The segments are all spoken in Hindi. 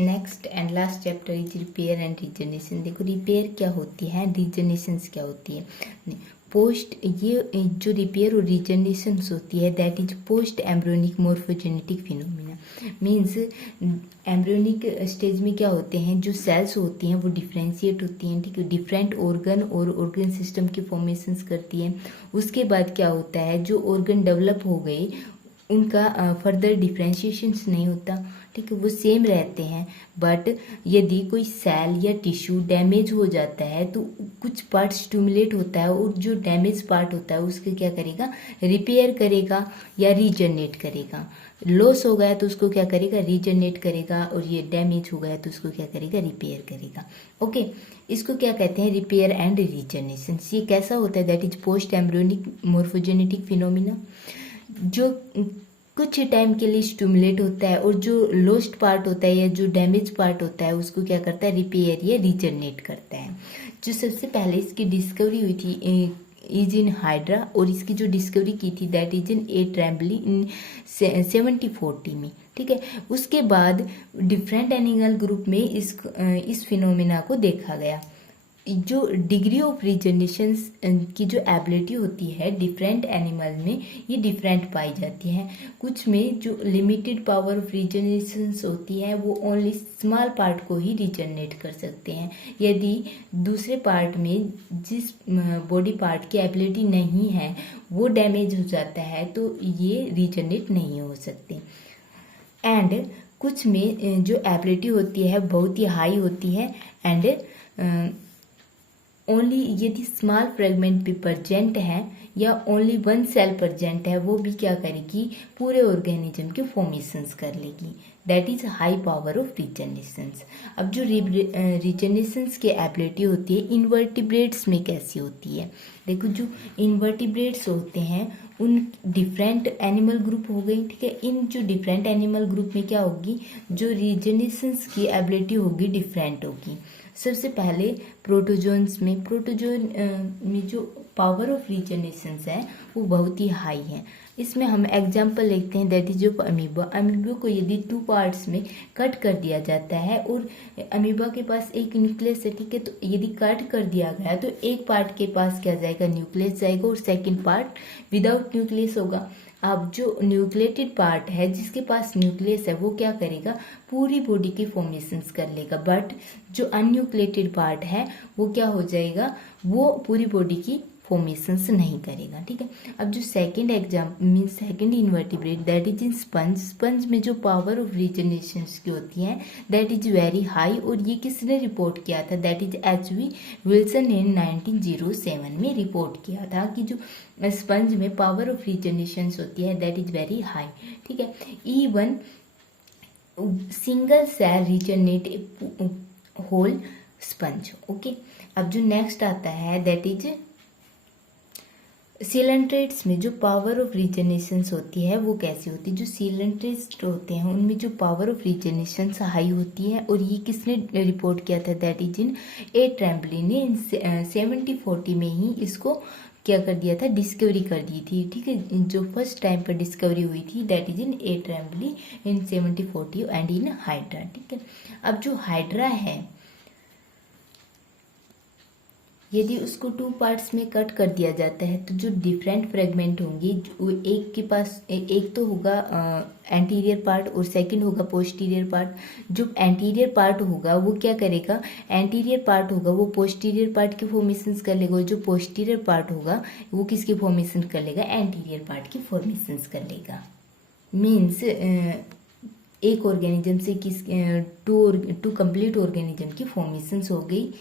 Next and last chapter is repair and regeneration. देखो रिपेयर क्या होती है, रीजनरेशंस क्या होती है। पोस्ट ये जो रिपेयर और रीजनरेशंस होती है that is post embryonic morphogenetic phenomena. Means embryonic stage में क्या होते हैं, जो सेल्स होती हैं वो डिफ्रेंशिएट होती हैं, ठीक है, डिफरेंट ऑर्गन और ऑर्गन सिस्टम की फॉर्मेशंस करती हैं। उसके बाद क्या होता है, जो ऑर्गन डेवलप हो गए उनका फर्दर डिफ्रेंशिएशंस नहीं होता, ठीक है, वो सेम रहते हैं। बट यदि कोई सेल या टिश्यू डैमेज हो जाता है तो कुछ पार्ट स्टिमुलेट होता है और जो डैमेज पार्ट होता है उसके क्या करेगा, रिपेयर करेगा या रीजनरेट करेगा। लॉस हो गया तो उसको क्या करेगा, रीजनरेट करेगा, और ये डैमेज हो गया तो उसको क्या करेगा, रिपेयर करेगा। ओके, इसको क्या कहते हैं, रिपेयर एंड रीजनरेशन। ये कैसा होता है, that is post embryonic morphogenetic phenomena, जो कुछ टाइम के लिए स्टिमुलेट होता है और जो लॉस्ट पार्ट होता है या जो डैमेज पार्ट होता है उसको क्या करता है, रिपेयर या रीजनरेट करता है। जो सबसे पहले इसकी डिस्कवरी हुई थी इज इन हाइड्रा, और इसकी जो डिस्कवरी की थी that is in a Trembley in 1740 में, ठीक है। उसके बाद डिफरेंट एनिमल ग्रुप में इस फिनोमिना को देखा गया। जो डिग्री ऑफ रीजनरेशन की जो एबिलिटी होती है डिफरेंट एनिमल में, ये डिफरेंट पाई जाती है। कुछ में जो लिमिटेड पावर ऑफ रीजनरेशन होती है वो ओनली स्मॉल पार्ट को ही रीजनरेट कर सकते हैं। यदि दूसरे पार्ट में जिस बॉडी पार्ट की एबिलिटी नहीं है वो डैमेज हो जाता है तो ये रीजनरेट नहीं हो सकते। एंड कुछ में जो एबिलिटी होती है बहुत ही हाई होती है, एंड ओनली यदि स्मॉल फ्रेगमेंट भी प्रेजेंट है या ओनली वन सेल प्रेजेंट है वो भी क्या करेगी, पूरे ऑर्गेनिज्म के फॉर्मेशंस कर लेगी। That is high power of regenerations. अब जो रीजनरेशंस की एबिलिटी होती है इनवर्टिब्रेट्स में कैसी होती है, देखो जो इनवर्टिब्रेट्स होते हैं उन डिफरेंट एनिमल ग्रुप हो गई, ठीक है। इन जो डिफरेंट एनिमल ग्रुप में क्या होगी, जो रीजनरेशंस की एबिलिटी होगी डिफरेंट होगी। सबसे पहले प्रोटोजोन्स में जो पावर ऑफ रीजनरेशंस है वो बहुत ही हाई है। इसमें हम एग्जांपल लेते हैं दैट इज ऑफ अमीबा को यदि 2 पार्ट्स में कट कर दिया जाता है और अमीबा के पास एक न्यूक्लियस है, ठीक है, तो यदि कट कर दिया गया तो एक पार्ट के पास क्या जाएगा, न्यूक्लियस जाएगा और सेकेंड पार्ट विदाउट न्यूक्लियस होगा। अब जो न्यूक्लिएटेड पार्ट है जिसके पास न्यूक्लियस है वो क्या करेगा, पूरी बॉडी की फॉर्मेशंस कर लेगा। बट जो अनन्यूक्लिएटेड पार्ट है वो क्या हो जाएगा, वो पूरी बॉडी की फॉर्मेशंस नहीं करेगा, ठीक है। अब जो second mean second invertebrate that is in sponge में जो पावर ऑफ रीजनरेशन की होती है दैट इज वेरी हाई, और ये किसने रिपोर्ट किया था, दैट इज एच.वी. विल्सन ने 1907 में रिपोर्ट किया था कि जो स्पंज में पावर ऑफ रीजनरेशन होती है दैट इज वेरी हाई, ठीक है। Even single cell regenerate whole sponge. Okay, अब जो नेक्स्ट आता है दैट इज सीलेंट्रेट्स में जो पावर ऑफ रीजनरेशन होती है वो कैसी होती है, जो सीलेंट्रेट्स होते हैं उनमें जो पावर ऑफ रीजनरेशन हाई होती है, और ये किसने रिपोर्ट किया था, दैट इज इन ए ट्रैम्बली ने 1740 में ही इसको क्या कर दिया था, डिस्कवरी कर दी थी, ठीक है। जो फर्स्ट टाइम पर डिस्कवरी हुई थी that is in a Trembley in 1740 and in hydra, ठीक है। अब जो हाइड्रा है यदि उसको 2 पार्ट्स में कट कर दिया जाता है तो जो डिफरेंट फ्रेगमेंट होंगे, एक के पास एक तो होगा एंटीरियर पार्ट और सेकंड होगा पोस्टीरियर पार्ट। जो एंटीरियर पार्ट होगा वो क्या करेगा, एंटीरियर पार्ट होगा वो पोस्टीरियर पार्ट की फॉर्मेशंस कर लेगा, जो पोस्टीरियर पार्ट होगा वो किसकी फॉर्मेशन कर लेगा, एंटीरियर पार्ट की फॉर्मेशंस कर लेगा। मीन्स एक ऑर्गेनिज्म से टू कंप्लीट ऑर्गेनिज्म की फॉर्मेशंस हो गई।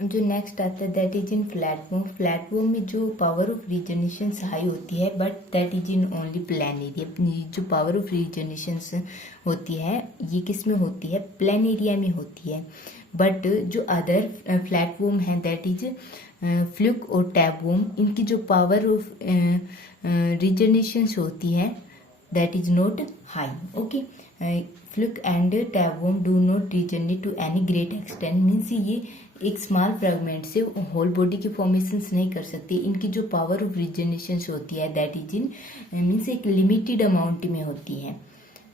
जो नेक्स्ट आता है दैट इज इन फ्लैटवर्म में जो पावर ऑफ रीजनरेशन हाई होती है but that is in only plain area. जो पावर ऑफ रीजनरेशन होती है ये किस में होती है, प्लेन एरिया में होती है। बट जो अदर फ्लैटवर्म है दैट इज फ्लूक और टैपवर्म, इनकी जो पावर ऑफ रीजनरेशन होती है that is not high. Okay, fluke and tapeworm do not regenerate to any great extent, means ये एक स्मॉल फ्रेगमेंट से होल बॉडी की फॉर्मेशंस नहीं कर सकते। इनकी जो पावर ऑफ रीजनरेशन होती है दैट इज इन मीन्स एक लिमिटेड अमाउंट में होती है,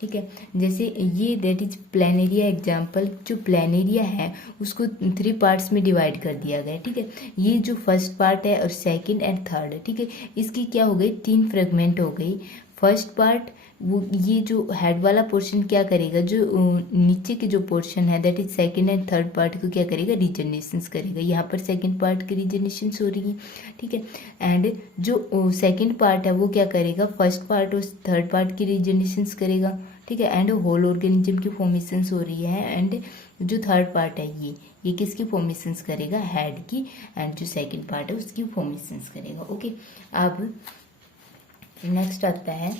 ठीक है। जैसे ये दैट इज प्लेनेरिया एग्जाम्पल, जो प्लेनेरिया है उसको 3 पार्ट्स में डिवाइड कर दिया गया है, ठीक है। ये जो फर्स्ट पार्ट है और सेकंड एंड थर्ड, ठीक है, इसकी क्या हो गई, 3 फ्रेगमेंट हो गई। फर्स्ट पार्ट वो ये जो हेड वाला पोर्शन क्या करेगा, जो नीचे के जो पोर्शन है that is second and third part को क्या करेगा, रीजनरेशंस करेगा। यहाँ पर सेकंड पार्ट की रीजनरेशंस हो रही है, ठीक है। एंड जो सेकंड पार्ट है वो क्या करेगा, फर्स्ट पार्ट और थर्ड पार्ट की रीजनरेशंस करेगा, ठीक है। एंड होल ऑर्गेनिज्म की फॉर्मेशंस हो रही है। एंड जो थर्ड पार्ट है ये किसकी फॉर्मेशंस करेगा, हेड की। एंड जो सेकंड पार्ट है उसकी फॉर्मेशंस करेगा। ओके, अब नेक्स्ट आता है,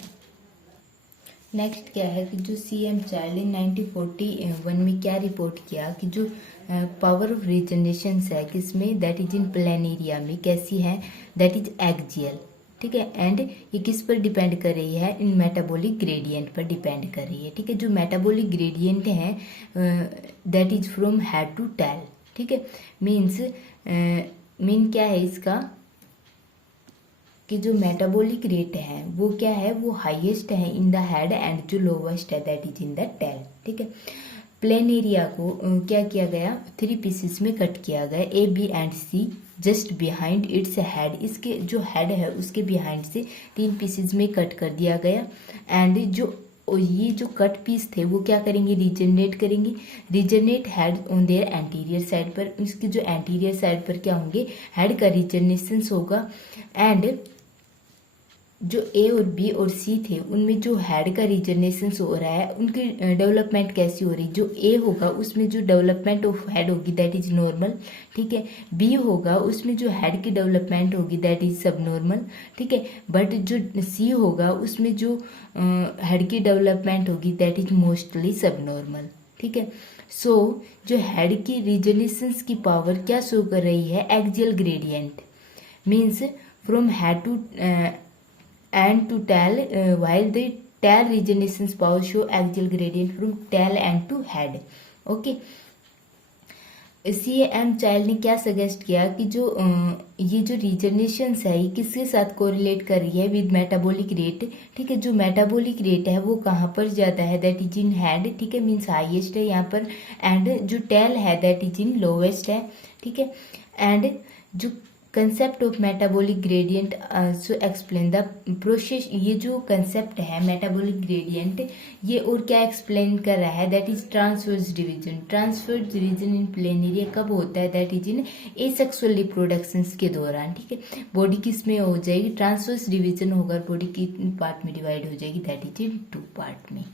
नेक्स्ट क्या है कि जो CM चाइल्ड 1941 में क्या रिपोर्ट किया कि जो पावर ऑफ रीजनरेशन है किसमें, दैट इज इन प्लेनेरिया में, कैसी है, दैट इज एक्जियल, ठीक है। एंड ये किस पर डिपेंड कर रही है, इन मेटाबॉलिक ग्रेडियंट पर डिपेंड कर रही है, ठीक है। जो मेटाबॉलिक ग्रेडियंट है that is from head to tail, ठीक है। मीन्स मीन क्या है इसका कि जो मेटाबॉलिक रेट है वो क्या है, वो हाईएस्ट है इन द हेड एंड जो लोवेस्ट है that is in the tail, ठीक है। प्लेनेरिया को क्या किया गया, 3 पीसेस में कट किया गया, A, B and C just behind its head, इसके जो हेड है उसके बिहाइंड से 3 पीसेस में कट कर दिया गया। एंड जो ये जो कट पीस थे वो क्या करेंगे, रीजनरेट करेंगे, regenerate head on their anterior side पर, इसके जो एंटीरियर साइड पर क्या होंगे, हेड का रीजनरेशन होगा। एंड जो A और B और C थे उनमें जो हेड का रीजनरेशन हो रहा है उनकी डेवलपमेंट कैसी हो रही, जो A होगा उसमें जो डेवलपमेंट ऑफ हेड होगी दैट इज नॉर्मल, ठीक है। B होगा उसमें जो हेड की डेवलपमेंट होगी दैट इज सब नॉर्मल, ठीक है। बट जो C होगा उसमें जो हेड की डेवलपमेंट होगी दैट इज मोस्टली सब नॉर्मल, ठीक है। सो जो हेड की रीजनरेशन की पावर क्या शो कर रही है, axial gradient, means from head to and to tail, while the tail regeneration power show axial gradient from tail and to head. Okay, CM child ने क्या सजेस्ट किया कि जो ये जो रीजनरेशन है ये किसके साथ कोरिलेट कर रही है, विद मेटाबॉलिक रेट, ठीक है। जो मेटाबॉलिक रेट है वो कहाँ पर ज़्यादा है, दैट इज इन हेड, ठीक है, मीन्स हाईएस्ट है यहाँ पर। एंड जो टेल है दैट इज इन लोवेस्ट है, ठीक है। एंड जो concept of metabolic gradient so explain the process, ये जो कंसेप्ट है मेटाबॉलिक ग्रेडियंट ये और क्या एक्सप्लेन कर रहा है, that is transverse division. Transverse division in planaria कब होता है, that is in asexual reproduction के दौरान, ठीक है। बॉडी किस में हो जाएगी, ट्रांसवर्स डिवीजन होगा, बॉडी कितने पार्ट में डिवाइड हो जाएगी, दैट इज इन 2 पार्ट में।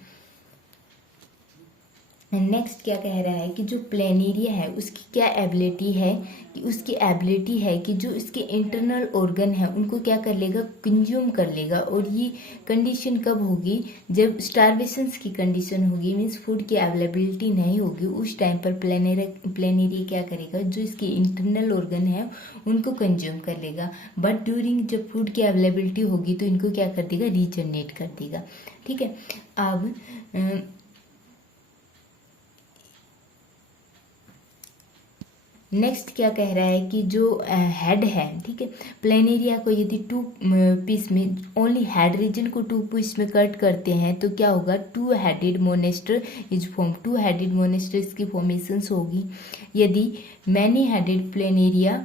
नेक्स्ट क्या कह रहा है कि जो प्लेनेरिया है उसकी क्या एबिलिटी है, कि उसकी एबिलिटी है कि जो इसके इंटरनल ऑर्गन है उनको क्या कर लेगा, कंज्यूम कर लेगा। और ये कंडीशन कब होगी, जब स्टारवेशन की कंडीशन होगी, मीन्स फूड की अवेलेबिलिटी नहीं होगी, उस टाइम पर प्लेनेरिया क्या करेगा, जो इसके इंटरनल ऑर्गन है उनको कंज्यूम कर लेगा। बट ड्यूरिंग जब फूड की अवेलेबिलिटी होगी तो इनको क्या कर देगा, रीजनरेट कर देगा, ठीक है। अब नेक्स्ट क्या कह रहा है कि जो हेड है, ठीक है, प्लेनेरिया को यदि 2 पीस में ओनली हेड रीजन को 2 पीस में कट करते हैं तो क्या होगा, 2 headed Monster is form, 2 headed Monster की फॉर्मेशन होगी। यदि मैनी हेडेड प्लेनेरिया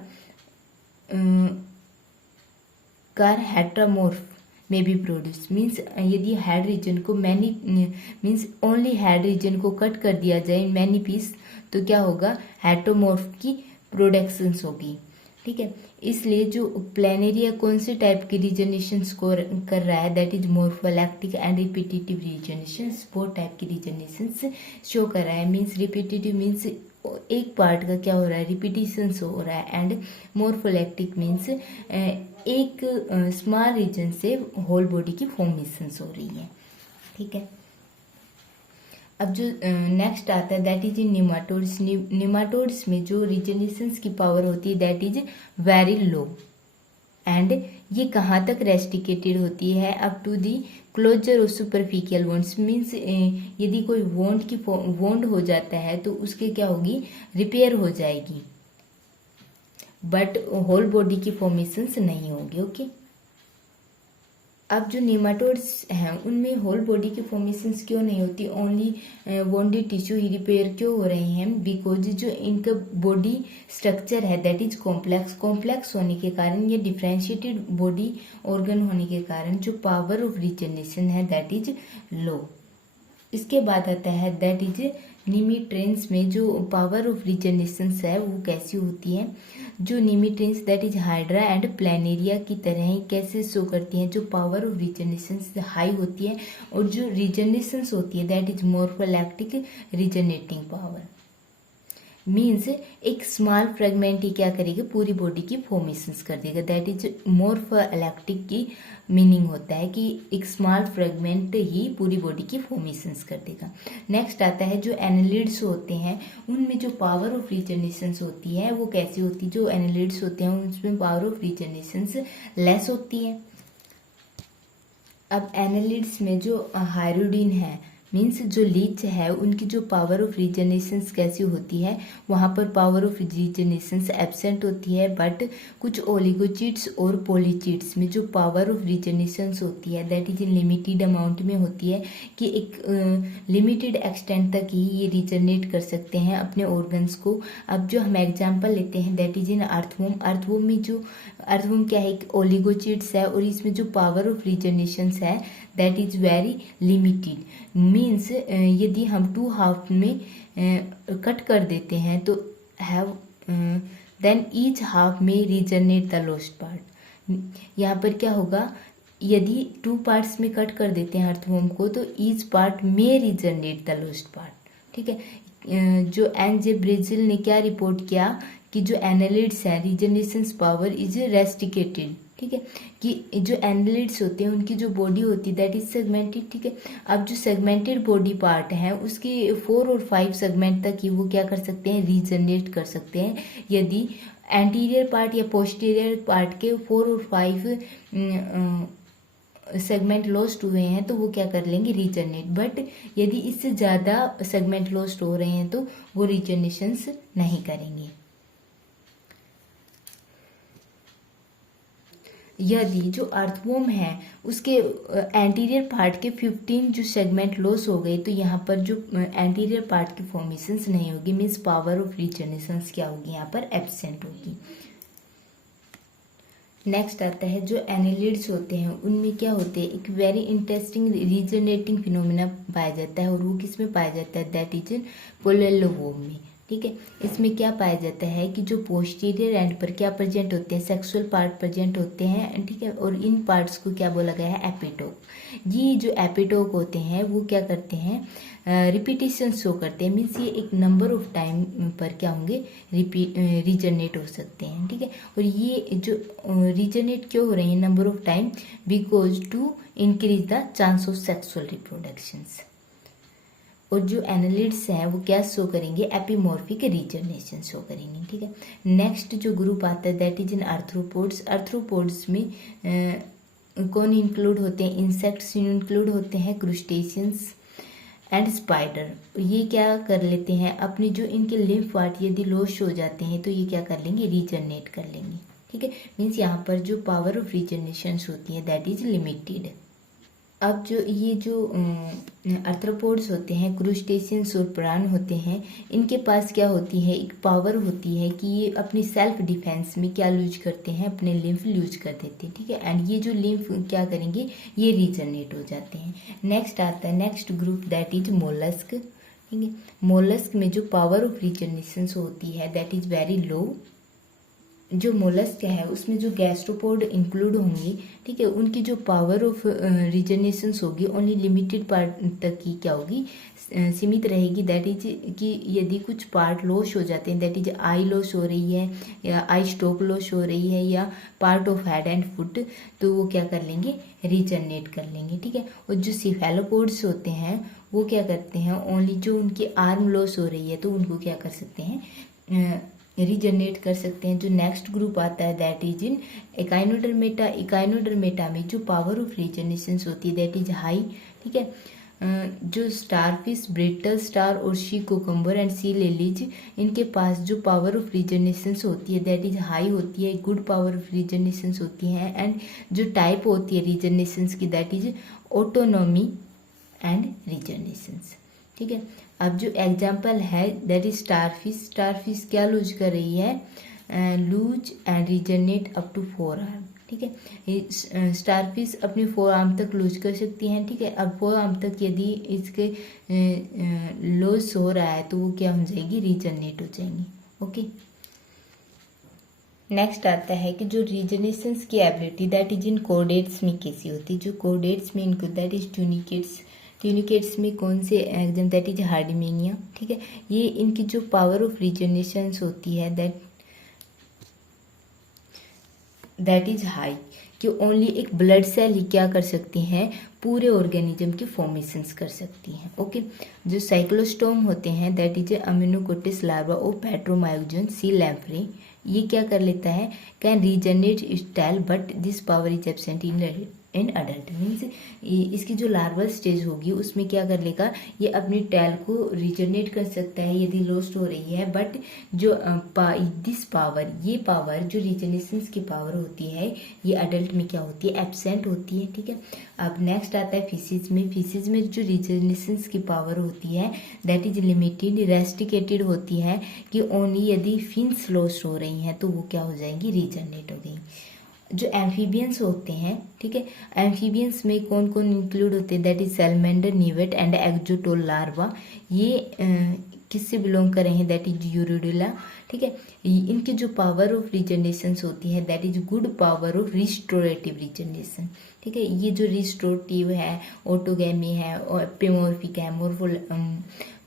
कार हेट्रामोर्फ में भी प्रोड्यूस, मीन्स यदि हेड रीजन को many means only head region को कट कर दिया जाए मैनी पीस तो क्या होगा, हेट्रोमॉर्फ की प्रोडक्शन होगी, ठीक है। इसलिए जो प्लेनेरिया कौन से टाइप की रीजनरेशन को कर रहा है, that is morphallactic and repetitive regeneration, 4 type की रीजनरेशन शो कर रहा है। मीन्स रिपीटेटिव मीन्स एक पार्ट का क्या हो रहा है, रिपीटिशन हो रहा है। एंड मोर्फोलैक्टिक मीन्स एक स्मॉल रीजन से होल बॉडी की फॉर्मेशन हो रही है, ठीक है। अब जो नेक्स्ट आता है that is in nematodes. Nematodes में जो रीजनरेशन की पावर होती है that is very low. And ये कहाँ तक रेस्ट्रिकेटेड होती है, अप टू दी क्लोजर और सुपरफिशियल वोन्ड्स, मीन्स यदि कोई वोंड हो जाता है तो उसके क्या होगी, रिपेयर हो जाएगी, बट होल बॉडी की फॉर्मेशन नहीं होगी, ओके। अब जो नेमाटोड्स हैं उनमें होल बॉडी की फॉर्मेशंस क्यों नहीं होती, ओनली वॉन्डेड टिश्यू ही रिपेयर क्यों हो रहे हैं, बिकॉज जो इनका बॉडी स्ट्रक्चर है दैट इज कॉम्प्लेक्स होने के कारण, ये डिफ्रेंशिएटेड बॉडी ऑर्गन होने के कारण जो पावर ऑफ रिजनरेशन है दैट इज लो। इसके बाद आता है दैट इज निमिट्रेंस में जो पावर ऑफ रिजनरेशन है वो कैसी होती है, जो nemerteans that is hydra and planaria की तरह ही कैसे शो करती हैं, जो पावर ऑफ रिजनरेशन हाई होती है और जो रिजनरेशन होती है दैट इज मोर्फोलैक्टिक रिजनरेटिंग पावर। मीन्स एक स्मॉल फ्रेगमेंट ही क्या करेगा, पूरी बॉडी की फॉर्मेशंस कर देगा, दैट इज मोर्फोलैक्टिक की मीनिंग होता है कि एक स्मॉल फ्रेगमेंट ही पूरी बॉडी की फॉर्मेशंस कर देगा। नेक्स्ट आता है जो एनालिड्स होते हैं उनमें जो पावर ऑफ रिजनरेशन होती है वो कैसी होती है, जो एनालिड्स होते हैं उसमें पावर ऑफ रिजनरेशन लेस होती है। अब एनालिड्स में जो हाइड्रोडिन है मीन्स जो लीच है उनकी जो पावर ऑफ रिजनरेशन कैसी होती है, वहाँ पर पावर ऑफ रिजनरेशन एब्सेंट होती है, बट कुछ ओलिगोचिड्स और पॉलीचिड्स में जो पावर ऑफ रिजनरेशन होती है that is in limited amount में होती है कि एक लिमिटेड एक्सटेंट तक ही ये रिजनरेट कर सकते हैं अपने ऑर्गन्स को। अब जो हम एग्जांपल लेते हैं that is in earthworm. Earthworm में जो अर्थवॉर्म क्या है, एक ओलिगोचिड्स है और इसमें जो पावर ऑफ रिजनरेशन है that is very limited. Means यदि हम 2 हाफ में कट कर देते हैं तो हैव देन ईच हाफ में रिजनरेट द लॉस्ट पार्ट। यहाँ पर क्या होगा, यदि 2 पार्ट्स में कट कर देते हैं अर्थवॉर्म को तो ईच पार्ट में रिजनरेट द लॉस्ट पार्ट। ठीक है, जो एन जे ब्रेजिल ने क्या रिपोर्ट किया कि जो एनालिड्स है रिजनरेशन पावर इज रेस्ट्रिकेटेड। ठीक है, कि जो एनालिड्स होते हैं उनकी जो बॉडी होती है दैट इज सेगमेंटेड। ठीक है, अब जो सेगमेंटेड बॉडी पार्ट है उसके 4 और 5 सेगमेंट तक ही वो क्या कर सकते हैं, रीजनरेट कर सकते हैं। यदि एंटीरियर पार्ट या पोस्टीरियर पार्ट के 4 और 5 सेगमेंट लॉस्ट हुए हैं तो वो क्या कर लेंगे, रीजनरेट। बट यदि इससे ज़्यादा सेगमेंट लॉस्ट हो रहे हैं तो वो रीजनरेशन नहीं करेंगे। यदि जो अर्थवॉर्म है उसके एंटीरियर पार्ट के 15 जो सेगमेंट लॉस हो गए तो यहाँ पर जो एंटीरियर पार्ट की फॉर्मेशंस नहीं होगी, मीन्स पावर ऑफ रिजनरेशन क्या होगी, यहाँ पर एब्सेंट होगी। नेक्स्ट आता है जो एनालिड्स होते हैं उनमें क्या होते हैं, एक वेरी इंटरेस्टिंग रीजनरेटिंग फिनोमिना पाया जाता है और वो किस में पाया जाता है, दैट इज पोलेलोवोम में। ठीक है, इसमें क्या पाया जाता है कि जो पोस्टीरियर एंड पर क्या प्रेजेंट होते हैं, सेक्सुअल पार्ट प्रेजेंट होते हैं। ठीक है, और इन पार्ट्स को क्या बोला गया है, एपिटोक। ये जो एपिटोक होते हैं वो क्या करते हैं, रिपीटेशन शो करते हैं, मीन्स ये एक नंबर ऑफ टाइम पर क्या होंगे, रीजनरेट हो सकते हैं। ठीक है, और ये जो रीजनरेट क्यों हो रहे हैं number of time, because to increase the chance of sexual reproductions. और जो एनालिड्स हैं वो क्या शो करेंगे, एपिमॉर्फिक रीजनरेशन शो करेंगे। ठीक है, नेक्स्ट जो ग्रुप आता है that is in arthropods. Arthropods में कौन इंक्लूड होते हैं, इंसेक्ट्स इंक्लूड होते हैं, क्रूस्टेशियंस एंड स्पाइडर। ये क्या कर लेते हैं, अपने जो इनके लिम्फ पार्ट यदि लॉस हो जाते हैं तो ये क्या कर लेंगे, रीजनरेट कर लेंगे। ठीक है, मीन्स यहाँ पर जो पावर ऑफ रीजनरेशन होती है दैट इज लिमिटेड। अब जो ये जो आर्थ्रोपोड्स होते हैं, क्रूस्टेशियंस और प्राण होते हैं, इनके पास क्या होती है, एक पावर होती है कि ये अपनी सेल्फ डिफेंस में क्या यूज करते हैं, अपने लिम्फ यूज कर देते हैं। ठीक है, एंड ये जो लिम्फ क्या करेंगे, ये रीजनरेट हो जाते हैं। नेक्स्ट आता है next group that is mollusc. ठीक है, मोलस्क में जो पावर ऑफ रीजनरेशन होती है दैट इज वेरी लो। जो मोलस्क है उसमें जो गैस्ट्रोपोड इंक्लूड होंगी, ठीक है, उनकी जो पावर ऑफ रिजनरेशन होगी ओनली लिमिटेड पार्ट तक ही क्या होगी, सीमित रहेगी। दैट इज कि यदि कुछ पार्ट लॉस हो जाते हैं, दैट इज आई लॉस हो रही है या आई स्टॉक लॉस हो रही है या part of head and foot, तो वो क्या कर लेंगे, रीजनरेट कर लेंगे। ठीक है, और जो सिफेलोपोड्स होते हैं वो क्या करते हैं, ओनली जो उनकी आर्म लॉस हो रही है तो उनको क्या कर सकते हैं, रीजनरेट कर सकते हैं। जो नेक्स्ट ग्रुप आता है that is in echinodermata. Echinodermata में जो पावर ऑफ रीजनरेशन होती है दैट इज हाई। ठीक है, जो स्टारफिश, ब्रिटल स्टार और सी कोकम्बर एंड सी लिलीज, इनके पास जो पावर ऑफ रीजनरेशंस होती है दैट इज हाई होती है, गुड पावर ऑफ रीजनरेशंस होती है। एंड जो टाइप होती है रीजनरेशंस की that is autonomy and regenerations. ठीक है, अब जो एग्जाम्पल है दैट इज स्टारफिश। स्टारफिश क्या लूज कर रही है, lose and regenerate up to 4 arm. ठीक है, स्टारफिश अपने 4 आर्म तक लूज कर सकती हैं। ठीक है, अब 4 आर्म तक यदि इसके लॉस हो रहा है तो वो क्या हो जाएगी, रीजनरेट हो जाएंगी। ओके, नेक्स्ट आता है कि जो रीजनरेशंस की एबिलिटी दैट इज इन कोडेट्स में कैसी होती है। जो कोडेट्स में इनको दैट इज ट्यूनिकेट्स, ट्यूनिकेट्स में कौन से एग्जाम दैट इज हार्डमेनिया। ठीक है, ये इनकी जो पावर ऑफ रीजनरेशंस होती है दैट इज हाई, कि ओनली एक ब्लड सेल ही क्या कर सकती हैं, पूरे ऑर्गेनिज्म की फॉर्मेशंस कर सकती हैं। ओके, जो साइक्लोस्टोम होते हैं दैट इज अम्यूनोकोटिस लार्वा और पेट्रोमायोजन सी लैम्प्रे, ये क्या कर लेता है, can regenerate its tail but this power is absent in adult. Means इसकी जो लार्वल स्टेज होगी उसमें क्या कर लेगा, ये अपनी टैल को रीजनरेट कर सकता है यदि लॉस्ट हो रही है, बट जो दिस पावर, ये पावर जो रीजनरेशंस की पावर होती है ये अडल्ट में क्या होती है, एब्सेंट होती है। ठीक है, अब नेक्स्ट आता है फिशेज में। फिशेज में जो रीजनरेशंस की पावर होती है दैट इज लिमिटेड, रेस्ट्रिकेटेड होती है, कि ओनली यदि फिन्स लॉस्ट हो रही हैं तो वो क्या हो जाएंगी, रीजनरेट हो गई। जो एम्फीबियंस होते हैं, ठीक है, एम्फीबियंस में कौन कौन इंक्लूड होते हैं that is salamander, नीवेट and एक्जोटोल larva. ये किससे बिलोंग कर रहे हैं, दैट इज यूरोडुला। ठीक है, इनकी जो पावर ऑफ रीजनरेशन होती है that is good power of restorative regeneration. ठीक है, ये जो रिस्टोरेटिव है, ऑटोगैमी है, और एपिमॉर्फिक है,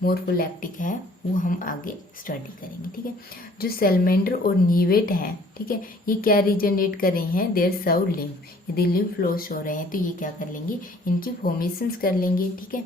मोर्फोलैक्टिक है, वो हम आगे स्टडी करेंगे। ठीक है, जो सैलमेंडर और नीवेट है, ठीक है, ये क्या रीजनरेट कर रहे हैं, देयर सर्व लिम्फ। यदि लिम्फ लॉस हो रहे हैं तो ये क्या कर लेंगे, इनकी फॉर्मेशंस कर लेंगे। ठीक है,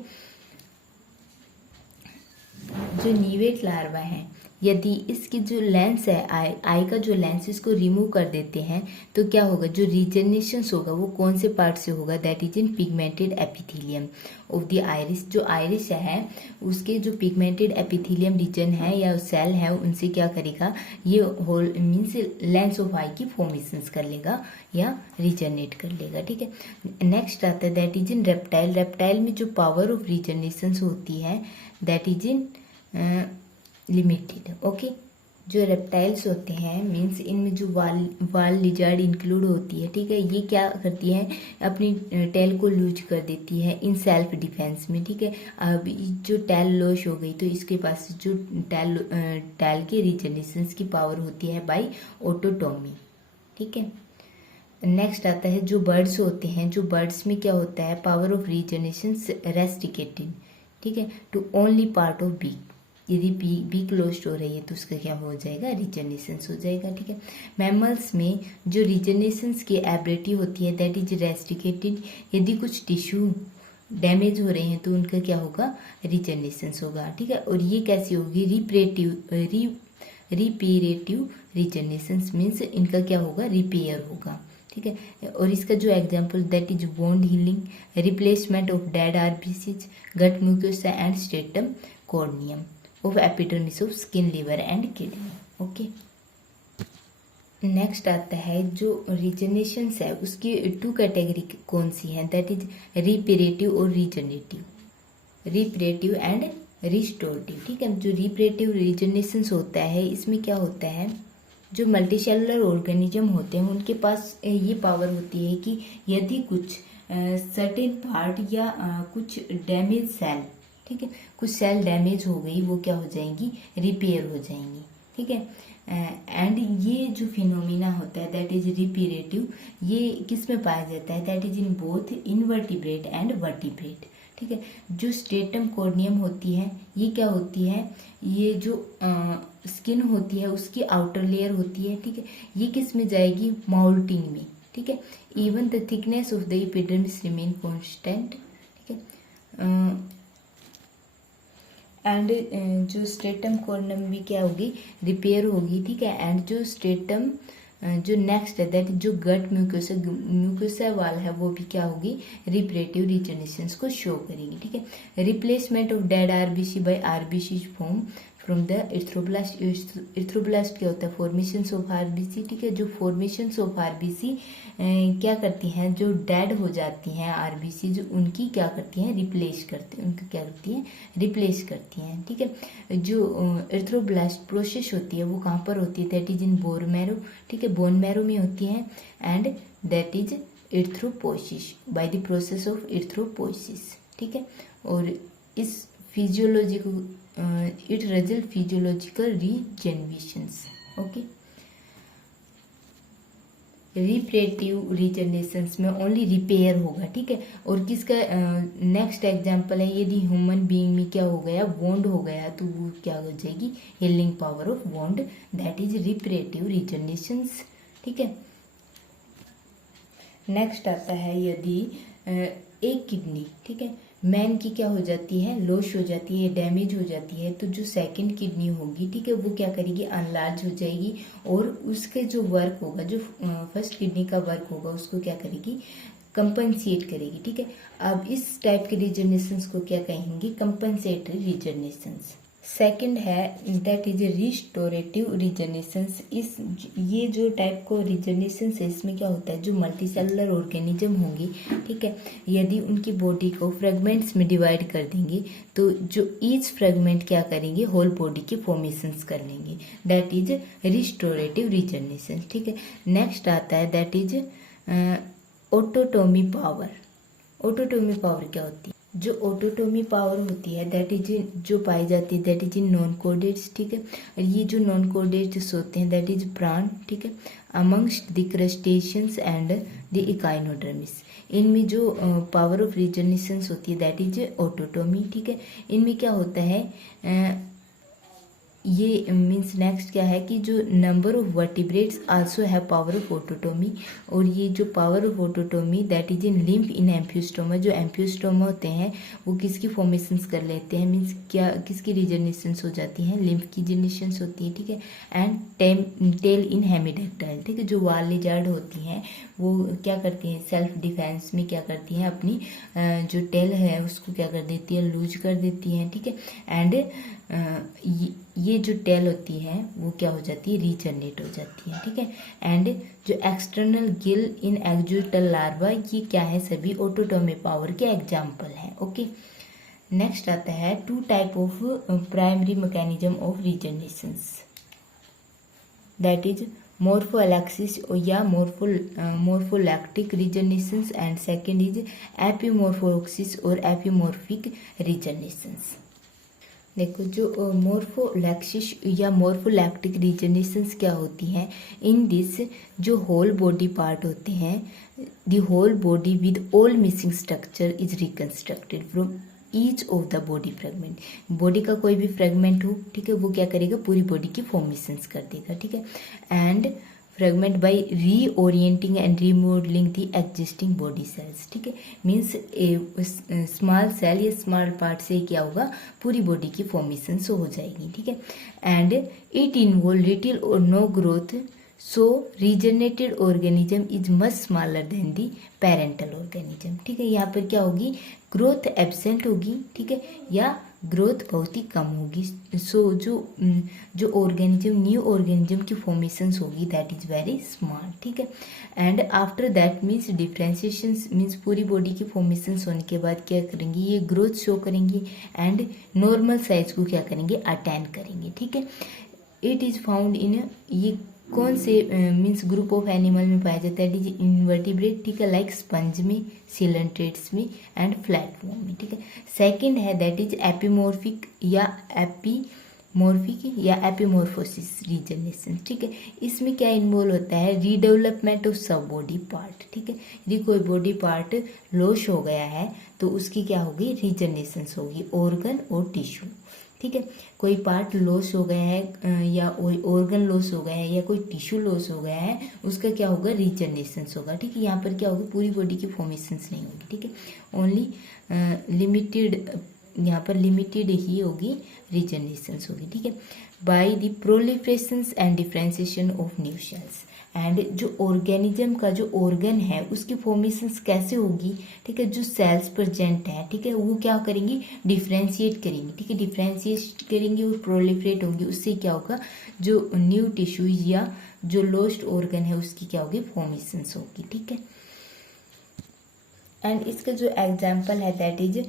जो नीवेट लार्वा है यदि इसकी जो लेंस है, आई का जो लेंस, इसको रिमूव कर देते हैं तो क्या होगा, जो रीजनरेशन होगा वो कौन से पार्ट से होगा, that is in pigmented epithelium of the iris. जो आइरिस है उसके जो पिगमेंटेड एपिथेलियम रीजन है या सेल है उनसे क्या करेगा, ये होल मीन्स लेंस ऑफ आई की फॉर्मेशंस कर लेगा या रीजनरेट कर लेगा। ठीक है, नेक्स्ट आता है that is in reptile. Reptile में जो पावर ऑफ रीजनरेशन होती है that is in limited. Okay, जो रेप्टाइल्स होते हैं मीन्स इनमें जो वाल लिजार्ड इंक्लूड होती है। ठीक है, ये क्या करती है, अपनी टेल को लूज कर देती है इन सेल्फ डिफेंस में। ठीक है, अब जो टेल लॉस हो गई तो इसके पास जो टेल के रीजनरेशन की पावर होती है बाय ऑटोटॉमी। ठीक है, नेक्स्ट आता है जो बर्ड्स होते हैं। जो बर्ड्स में क्या होता है, पावर ऑफ रीजनरेशन रेस्ट्रिकेटेड। ठीक है, to only part of beak. यदि बीक लॉस्ट हो रही है तो उसका क्या हो जाएगा, रीजनरेशन हो जाएगा। ठीक है, मैमल्स में जो रीजनरेशन की एबिलिटी होती है दैट इज रेस्ट्रिकेटेड। यदि कुछ टिश्यू डैमेज हो रहे हैं तो उनका क्या होगा, रीजनरेशन होगा। ठीक है, और ये कैसी होगी, रिपेरेटिव रीजनरेशन मीन्स इनका क्या होगा, रिपेयर होगा। ठीक है, और इसका जो example that is wound healing, replacement of dead RBCs, gut mucosa and stratum corneum of epidermis of skin, liver and kidney. Okay, next आता है जो रीजनरेशन है उसकी 2 कैटेगरी कौन सी है, दैट इज रिपेरेटिव और रीजनरेटिव, रिपेरेटिव एंड रिस्टोरेटिव। ठीक है, जो रिपेरेटिव रीजनरेशन होता है इसमें क्या होता है, जो मल्टीसेलुलर ऑर्गेनिज्म होते हैं उनके पास ये पावर होती है कि यदि कुछ सर्टेन पार्ट या कुछ डैमेज सेल, ठीक है, कुछ सेल डैमेज हो गई वो क्या हो जाएंगी, रिपेयर हो जाएंगी। ठीक है, एंड ये जो फिनोमिना होता है दैट इज रिपेरेटिव, ये किस में पाया जाता है, that is in both invertebrate and vertebrate. ठीक है, जो स्ट्रेटम कॉर्नियम होती है ये क्या होती है, ये जो स्किन होती है उसकी आउटर लेयर होती है। ठीक है, ये किस में जाएगी, माउल्टिंग में। ठीक है, even the thickness of the epidermis remain constant. ठीक है, एंड जो स्ट्रेटम कॉर्नियम भी क्या होगी, रिपेयर होगी। ठीक है, एंड जो स्ट्रेटम जो नेक्स्ट है दैट जो गट म्यूकोसा वाल है वो भी क्या होगी, रिपरेटिव रिजनरेशंस को शो करेगी। ठीक है, replacement of dead RBC by RBC form from the erythroblast. Erythroblast क्या होता है, फॉर्मेशंस ऑफ आरबीसी। ठीक है, जो फॉर्मेशंस ऑफ आरबीसी क्या करती हैं, जो डेड हो जाती हैं आरबीसी, जो उनकी क्या करती हैं, रिप्लेस करती हैं, उनकी क्या करती हैं, रिप्लेस करती हैं। ठीक है, जो इर्थ्रोब्लास्ट प्रोसेस होती है वो कहाँ पर होती है, that is in bone marrow. ठीक है, बोन मैरो में होती है and that is erythropoiesis, by the process of erythropoiesis. ठीक है, और इस फिजियोलॉजी को it result physiological regenerations. Okay, reparative regenerations में ओनली रिपेयर होगा। ठीक है, और किसका नेक्स्ट एग्जांपल है, यदि ह्यूमन बीइंग में क्या हो गया, वोंड हो गया, तो वो क्या हो जाएगी, healing power of wound, that is reparative regenerations. ठीक है, नेक्स्ट आता है, यदि एक किडनी, ठीक है, मैन की क्या हो जाती है, लॉस हो जाती है, डैमेज हो जाती है, तो जो सेकंड किडनी होगी, ठीक है, वो क्या करेगी, अनलार्ज हो जाएगी, और उसके जो वर्क होगा, जो फर्स्ट किडनी का वर्क होगा, उसको क्या करेगी, कंपनसेट करेगी। ठीक है, अब इस टाइप के रिजनरेशंस को क्या कहेंगे, कंपनसेटरी रिजनरेशंस। सेकंड है दैट इज रिस्टोरेटिव रिजनरेशंस। इस ये जो टाइप को रिजनरेशंस है, इसमें क्या होता है, जो मल्टी सेलुलर ऑर्गेनिज्म होंगी, ठीक है, यदि उनकी बॉडी को फ्रेगमेंट्स में डिवाइड कर देंगे, तो जो ईच फ्रेगमेंट क्या करेंगे, होल बॉडी के फॉर्मेशंस कर लेंगे, दैट इज रिस्टोरेटिव रिजनरेशन। ठीक है, नेक्स्ट आता है दैट इज ऑटोटोमी पावर। ऑटोटोमी पावर क्या होती है, जो ऑटोटोमी पावर होती है दैट इज जो पाई जाती है दैट इज इन नॉन कोडेट्स। ठीक है, और ये जो नॉन कोडेट्स होते हैं दैट इज प्राण। ठीक है, amongst the crustaceans and the echinoderms. इनमें जो पावर ऑफ रिजनरेशंस होती है दैट इज ऑटोटोमी। ठीक है, इनमें क्या होता है, ये मीन्स नेक्स्ट क्या है कि जो number of vertebrates also have power of autotomy, और ये जो power of autotomy that is in limb in Ambystoma. जो एम्फियोस्टोमा होते हैं वो किसकी फॉर्मेशंस कर लेते हैं, मीन्स क्या किसकी रिजनरेशंस हो जाती हैं, लिम्फ की जनरेशंस होती है। ठीक है, एंड टेल इन हेमिडेक्टाइल। ठीक है, जो वाल लिजार्ड होती हैं वो क्या करती हैं, सेल्फ डिफेंस में क्या करती हैं, अपनी जो टेल है उसको क्या कर देती है, लूज कर देती हैं। ठीक है, एंड ये जो टेल होती है वो क्या हो जाती है, रीजनरेट हो जाती है। ठीक है, एंड जो external gill in axolotl larva, ये क्या है, सभी ऑटोटोमी पावर के एग्जाम्पल हैं। ओके, नेक्स्ट आता है two type of primary mechanism of regenerations, that is morphallaxis या morphallactic regenerations, and second is epimorphosis और एपीमोर्फिक रिजनरेशंस। देखो, जो मोर्फोलैक्सिस या मोर्फोलैक्टिक रिजनरेशंस क्या होती हैं, इन दिस जो होल बॉडी पार्ट होते हैं, the whole body with all missing structure is reconstructed from each of the body fragment. Body का कोई भी फ्रेगमेंट हो, ठीक है, वो क्या करेगा, पूरी बॉडी की फॉर्मेशंस कर देगा। ठीक है, and fragment by reorienting and remodelling the existing body cells. ठीक है, मीन्स स्मॉल सेल या स्मॉल पार्ट से क्या होगा, पूरी बॉडी की फॉर्मेशंस हो जाएगी। ठीक है, and it involve little or no growth, so regenerated organism is much smaller than the parental organism. ठीक है, यहाँ पर क्या होगी, ग्रोथ एब्सेंट होगी। ठीक है, या ग्रोथ बहुत ही कम होगी। सो जो ऑर्गेनिज्म, न्यू ऑर्गेनिज्म की फॉर्मेशंस होगी दैट इज वेरी स्मॉल। ठीक है, and after that means differentiation, means पूरी बॉडी की फॉर्मेशंस होने के बाद क्या करेंगी, ये ग्रोथ शो करेंगी एंड नॉर्मल साइज को क्या करेंगे, अटेन करेंगे। ठीक है, इट इज फाउंड इन, ये कौन से मीन्स ग्रुप ऑफ एनिमल में पाया जाता है, इज इनवर्टिब्रेट। ठीक है, लाइक स्पंज में, सिलेंट्रेट्स में एंड फ्लैटवर्म में। ठीक है, सेकंड है दैट इज एपीमॉर्फिक या एपीमॉर्फोसिस रिजनरेशन। ठीक है, इसमें क्या इन्वॉल्व होता है, रीडेवलपमेंट ऑफ सब बॉडी पार्ट। ठीक है, यदि कोई बॉडी पार्ट लॉस हो गया है तो उसकी क्या होगी, रिजनरेशन होगी, ऑर्गन और टिश्यू। ठीक है, कोई पार्ट लॉस हो गया है या कोई ऑर्गन लॉस हो गया है या कोई टिश्यू लॉस हो गया है, उसका क्या होगा, रिजनरेशन होगा। ठीक है, यहाँ पर क्या होगी, पूरी बॉडी की फॉर्मेशंस नहीं होगी। ठीक है, ओनली लिमिटेड, यहाँ पर लिमिटेड ही होगी, रिजनरेशन होगी। ठीक है, by the proliferation and differentiation of new sales. And जो ऑर्गेनिज्म का जो ऑर्गन है उसकी फॉर्मेशंस कैसे होगी, ठीक है, जो सेल्स प्रेजेंट है, ठीक है, वो क्या करेंगी, डिफ्रेंशिएट करेंगी, ठीक है, डिफ्रेंशिएट करेंगी और प्रोलिफरेट होंगी। उससे क्या होगा, जो न्यू टिश्यूज या जो लॉस्ट ऑर्गन है उसकी क्या होगी, फॉर्मेशंस होगी, ठीक है। एंड इसका जो एग्जाम्पल है दैट इज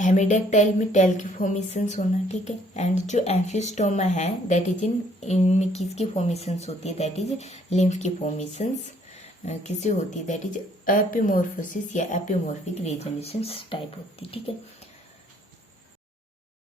हेमिडेक्टाइल में टेल की फॉर्मेशंस होना, ठीक है। एंड जो एम्फियोस्टोमा है दैट इज इनमें किसकी फॉर्मेशंस होती है, दैट इज लिम्फ की फॉर्मेशंस किससे होती है, दैट इज एपिमॉर्फोसिस या एपिमॉर्फिक रीजनरेशन टाइप होती है, ठीक है।